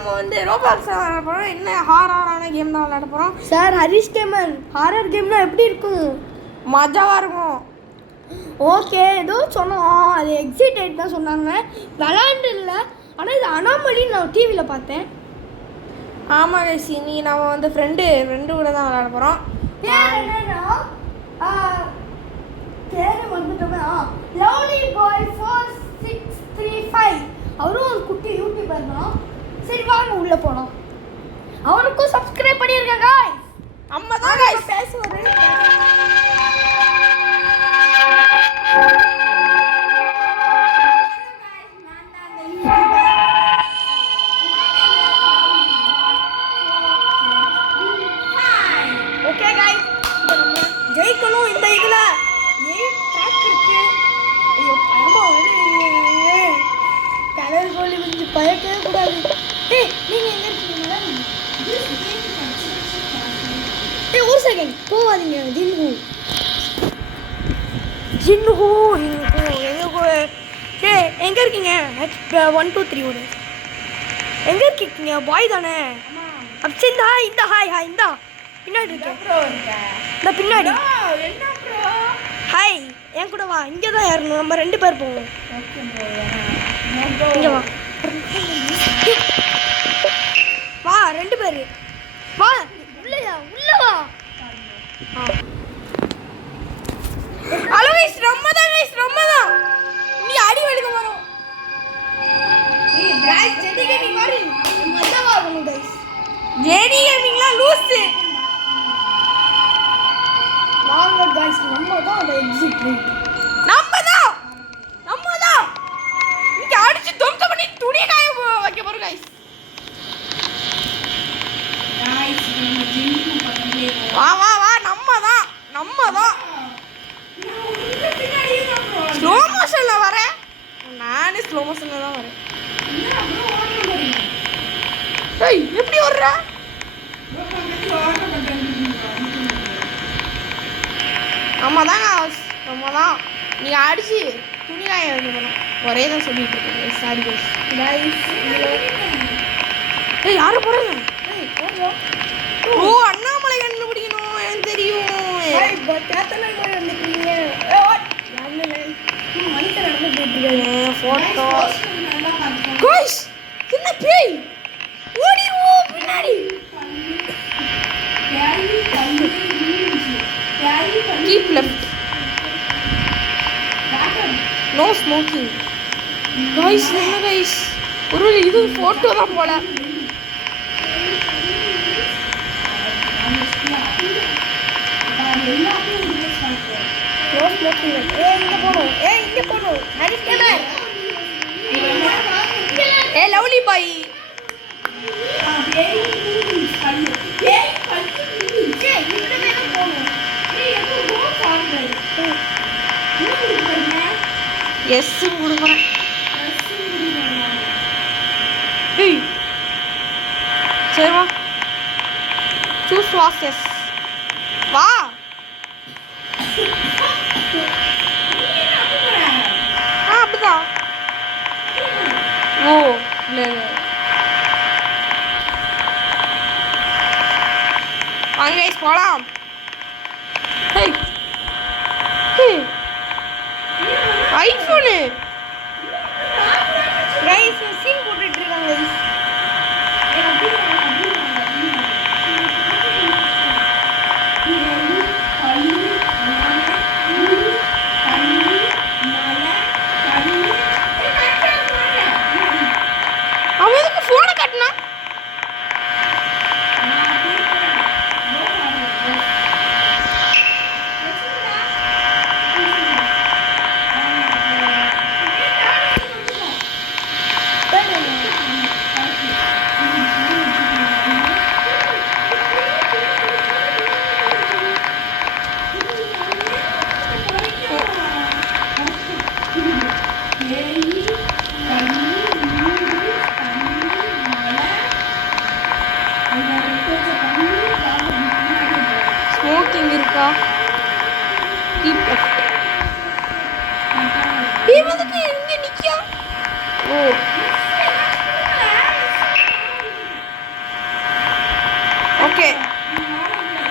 நம்ம வந்து ரோபாக்ஸ் விளையாட போகிறோம். என்ன ஹாரரான கேம் தான் விளையாட போகிறோம். சார் ஹரிஷ் கேமன், ஹாரர் கேம்னா எப்படி இருக்கும்? மஜாவாக இருக்கும். ஓகே, ஏதோ சொன்னோம், அது எக்ஸைட்டட் தான் சொன்னாங்க. விளாண்டு இல்லை, ஆனால் இது அனாமலி நான் டிவியில் பார்த்தேன். ஆமாம் கைஸ், நீ நம்ம வந்து ஃப்ரெண்டு கூட தான் விளையாட போகிறோம். பேர் என்னன்னா பேர் வந்துட்டோமே, லவ்லி பாய் 4635. அவரும் ஒரு குட்டி யூடியூபர் தான். சரி வாங்க உள்ளே போனோம். அவருக்கும் சப்ஸ்கிரைப் பண்ணியிருக்கேன் காய்ஸ். அம்மா தான் கைஸ் பேசுவார். ஓகே காய்ஸ், ஜெயிக்கணும். இந்த இதில் 8 ட்ராக் இருக்கு. ஐயோ பயமா வருது. கடல் கோழி வந்து பயக்கவே கூடாது. ஏய் நீங்கள் எங்கே இருக்கீங்களா? ஏய் ஒரு செகண்ட் போவாதீங்க. ஜின்ஹூ ஏய் எங்கே இருக்கீங்க? 1 2 3 ஓடு. எங்கே இருக்கீங்க? பாய் தானே? அப்சந்தா இந்த ஹாய் ஹாய் இந்த பின்னாடி இருக்கேன். இந்த பின்னாடி ஹாய் என் கூட வா. இங்கே தான் ஏறணும். நம்ம 2 பேர் போவோம். இங்கே வா வா 2 பேர் வா. உள்ளயா உள்ள வா. ஹலோ கைஸ், ரொம்ப தான் நீ அடி வலிக்க வரும். गाइस जेडी गेमिंग மாதிரி மஜாவா இருக்கும் गाइस. ஜேடி கேமிங்லாம் லூஸ். வாங்க गाइस, நம்ம தான் அந்த எக்ஸிட் ரேட். நம்ம தான் இங்க அடிச்சு தொம்ச பண்ணி துணியை காய வைக்க போறோம் गाइस. நம்ம ஜிம்க்கு பக்கத்துலயே வா நம்ம தான் ஸ்லோ மோஷன்ல வரேன். நானே ஸ்லோ மோஷன்ல தான் வரேன். ஏய் எப்படி வர்ற? நம்ம தான் நீ அடிச்சு துணி காய வைக்க போறோம். ஒரே தான் சொல்லிட்டு இருக்கேன். Sorry guys. ஏய் யாரு போறாங்க? ஓ அண்ணாமலை கண்டுபிடிக்கணும். எனக்கு தெரியும். ஏய் பட்டாத்தல போய் வந்துட்டீங்க. ஏய் மணிக்கு நடந்து போயிட்டு போட்டோ गाइस என்ன பேய் ஓடி பின்னாடி. Keep left. No smoking. Guys, என்ன guys? ஒரு இது போட்டோ தான் போல. No smoking. இங்க போறோம். Harish gamer. Lovely boy. Yes கொடுக்குறேன். ஏய் சரி வா. சூஸ் வாஸ் எஸ். வா அப்படிதான். ஓ இல்லை வாங்க guys போலாம். ஹேய் ஐபோனு गाइस சீன் போட்டுட்டு இருக்காங்க गाइस. அவன் எதுக்கு போனை கட்டினா?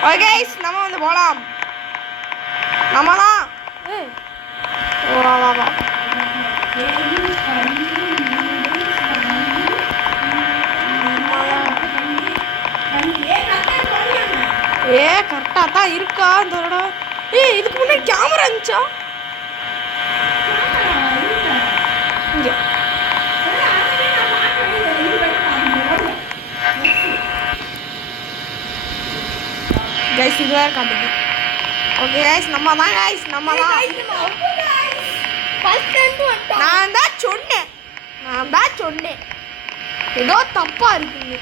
ஓகே கைஸ் நம்ம வந்து போலாம். நம்ம தான் வா வா வா. கரெக்டா தான் இருக்கா இந்த தடவை. இதுக்கு முன்னாடி கேமரா இருந்துச்சா இங்க? கைஸ் இது வேற காட்டுது. ஓகே கைஸ் நம்ம தான் கைஸ் நம்ம தான். நான் தான் சொன்னேன் ஏதோ தப்பா இருக்குங்க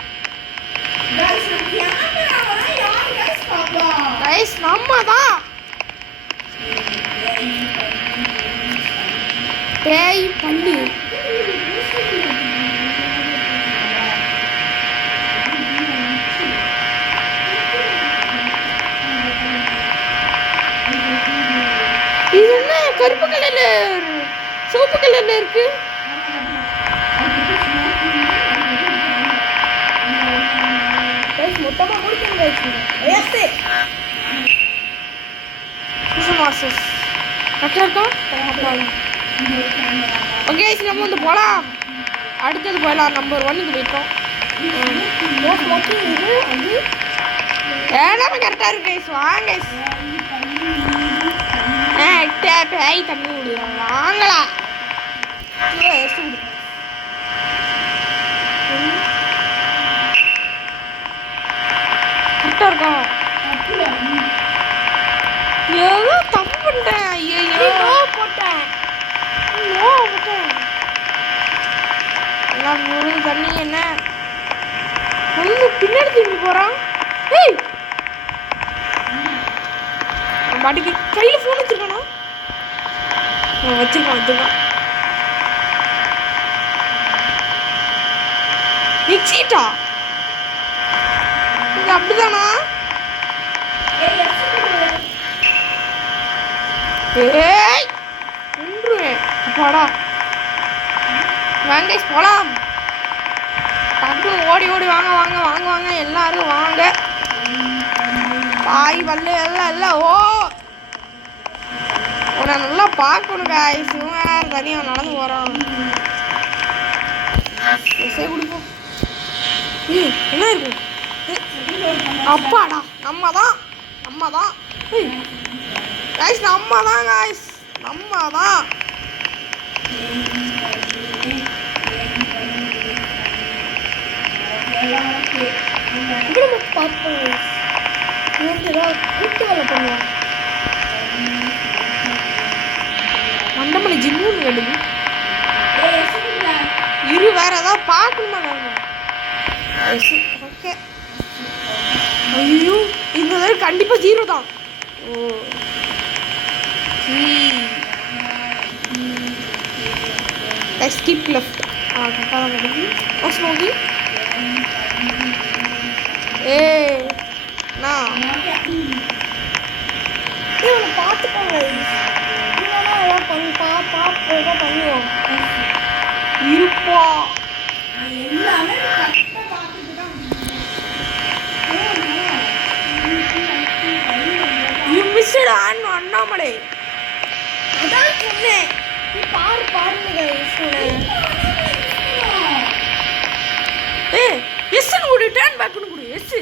கைஸ் நம்ம தான். பேய் பள்ளி இது என்ன கருப்பு கலர்ல சிவப்பு கலர்ல இருக்கு? மொத்தமா முடிக்கணும். ஓகே நம்ம வந்து போகலாம். அடுத்தது போகலாம். நம்பர் 1க்கு போயிட்டோம். எல்லாமே கரெக்டாக இருக்கு கைஸ். வாங்க பேய் தண்ணி விடுவோம். வாங்களா கரெக்டாக இருக்கா? ஏதோ தப்பு பண்ணிட்டேன். ஐயோ போட்டேன். எல்லாம் முழுது தண்ணி என்ன ஒன்று பின்னாடி திரும்பி போகிறான். பாட்டுக்கு கையில் ஃபோன் வச்சுருக்கானா? வச்சுருக்கான். எக்ஸிட்டா இது அப்படிதானா? அப்பாடா வாங்க போலாம். ஓடி ஓடி வாங்க வாங்க வாங்க வாங்க எல்லாரும் வாங்க. பாய் வல்ல எல்லாம் இல்லை. உன்னை நல்லா பார்க்கணும் காய்ஸ். இவங்க தனியாக நடந்து போகிறான். கொடுப்போம். என்ன இருக்கு? அப்பாடா நம்ம தான் காய்ஸ். நம்ம தான் மண்டமலை ஜின்னு கடுது. இரு வேற ஏதாவது பார்க்கணுமா? ஓகே. ஐயோ இந்த தடவை கண்டிப்பாக 0 தான். Skip left. கரெக்டாக தான் கிடைக்கும். ஸ்மோகி பார்த்துக்கோங்க. பண்ணுவோம் இருப்பா. அண்ணாமலை அதான் சொன்னேன். பாருங்க எஸ்ன்னு கொடு. டர்ன் பேக்னு கொடு. எஸ்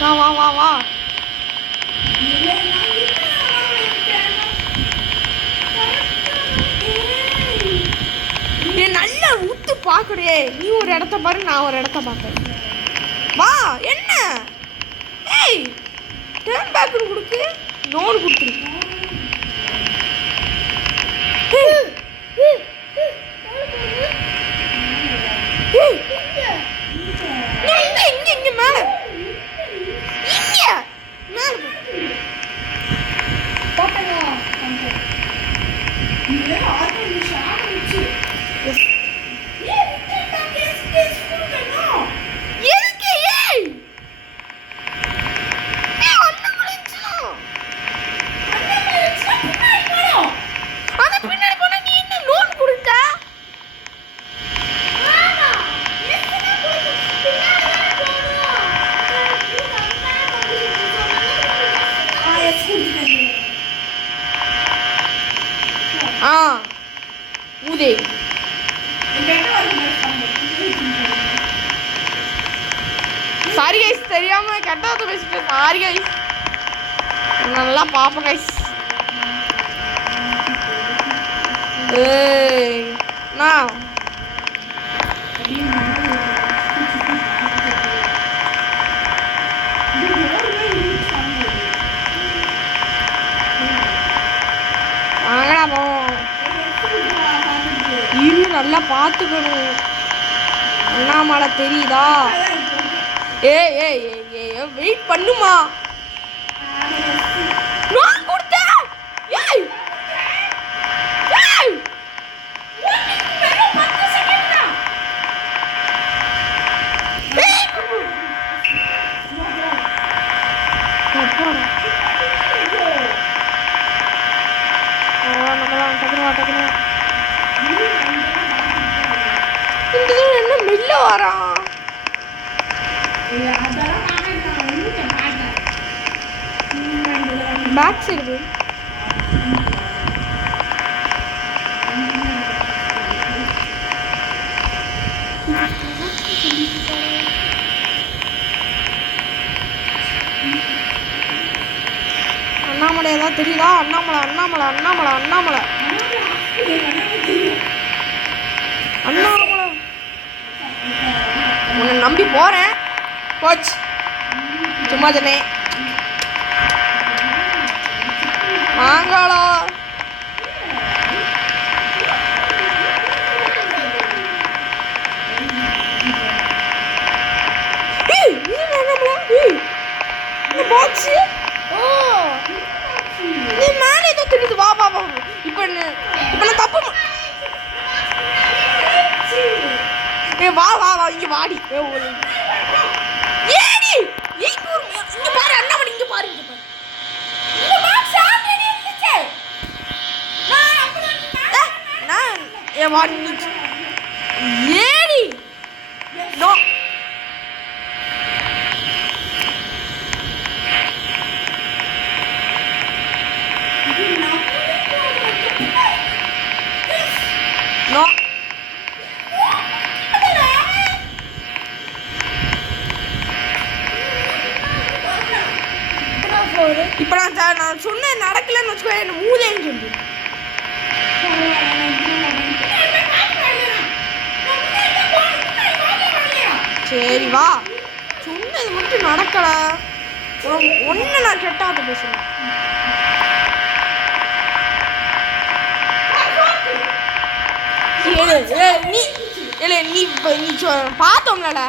வா வா வா வா. நீ நல்லா உத்து பார்க்குறியே. நீ ஒரு இடத்த பாரு, நான் ஒரு இடத்த பார்க்குறேன். வா என்ன டர்ன் பேக்னு கொடுக்கு. நோடு கொடுத்துரு. இங்க மேல சாரி கைஸ், தெரியாம கெட்டது பேசிட்டேன். சாரி கைஸ், நல்லா பாப்போம் கைஸ். ஏய் நான் வாங்கடா போவோம். இரு, நல்லா பார்த்துக்கணும். அண்ணாமலை தெரியுதா? ஏய் ஏய் ஏய் ஏய் வெயிட் பண்ணுமா. நான் கொடுத்தேன். ஏய் ஏய் வெறும் 10 செகண்ட் தான். ஏய் என்ன மெல்ல வரான். பேக் சைடு அண்ணாமலை ஏதாவது தெரியுதா? அண்ணாமலை அண்ணாமலை அண்ணாமலை அண்ணாமலை அண்ணாமலை உன்னை நம்பி போறேன். கோச் சும்மா தானே வாங்காளா. நீ மேலே ஏதோ தெரியுது. வா வா வா. இப்ப நான் தப்பு. வா வா வா இங்க வாடி. ஏடி இங்க பாரு. அண்ணாமலை இங்க பாரு. இங்க பாரு. இந்த பாக்ஸ் ஆல்ரெடி இருந்துச்சு. நான் ஏ வாடி. ஏடி நோ நோ இப்ப நான் சொன்ன நடக்கலன்னு வச்சுக்கோ. என்ன மூதேன்னு சொல்லு. சரி வா. சொன்னது மட்டும் நடக்கல. ஒன்னு நான் கெட்டாத பேசுறேன். நீ இல்ல நீ பார்த்தோம்ல.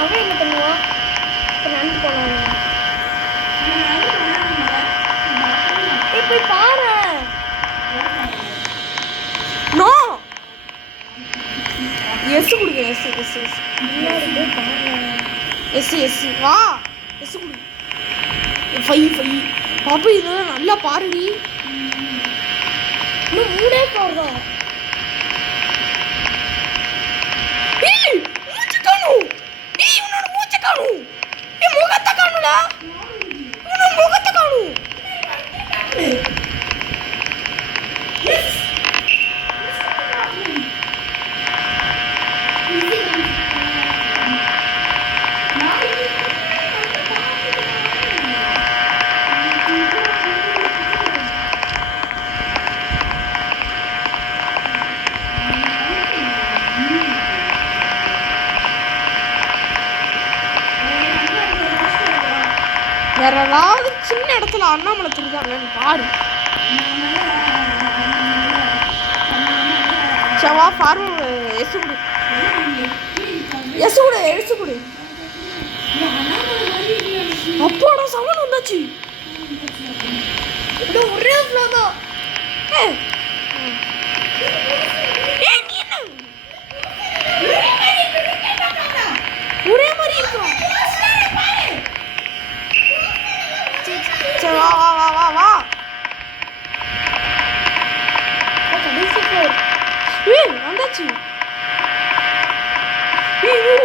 அவன் என்ன பண்ணுவான்? இப்போ நடந்து போனாங்க. போய் பாரு. நோ எஸ் கொடுங்க. Yes yes yes yes yes வா. எஸ் கொடு. ஃபை ஃபை பாப்பா இதெல்லாம் நல்லா பாருடி. இன்னும் மூடே போடுறோம். மூச்சு காணும். இவனோட மூச்சு காணும். முகத்தை காணும்டா. இவனோட முகத்தை காணும். வேற ஏதாவது சின்ன இடத்துல அண்ணாமலை தெரிஞ்சாங்கன்னு பாரு. செவா ஃபார்ம் எஸ் கொடு. எஸ் கொடு. எஸ் கொடு. அப்போட சமன் வந்தாச்சு. இப்படி ஒரே ஃப்ளோ தான். ஒரே மாதிரி இருக்கும். சரி வா வா வா வா வா. என்னாச்சு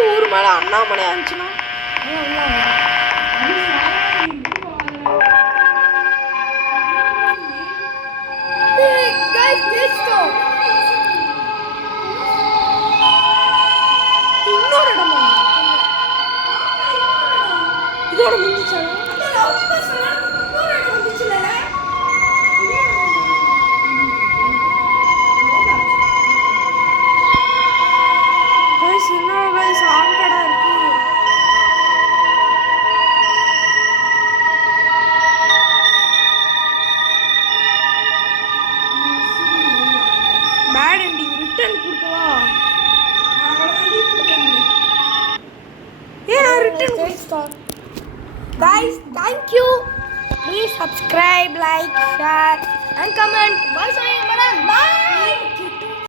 ஒரு மேல அண்ணாமலை இருந்துச்சுன்னா இன்னொரு இடமா இதோட முடிஞ்சிச்சா சாங்கடா இருக்கு பேட் எண்டிங் ரிட்டர்ன் கொடுக்கவா ஏன் return guys thank you please subscribe like share and comment bye sayang madam bye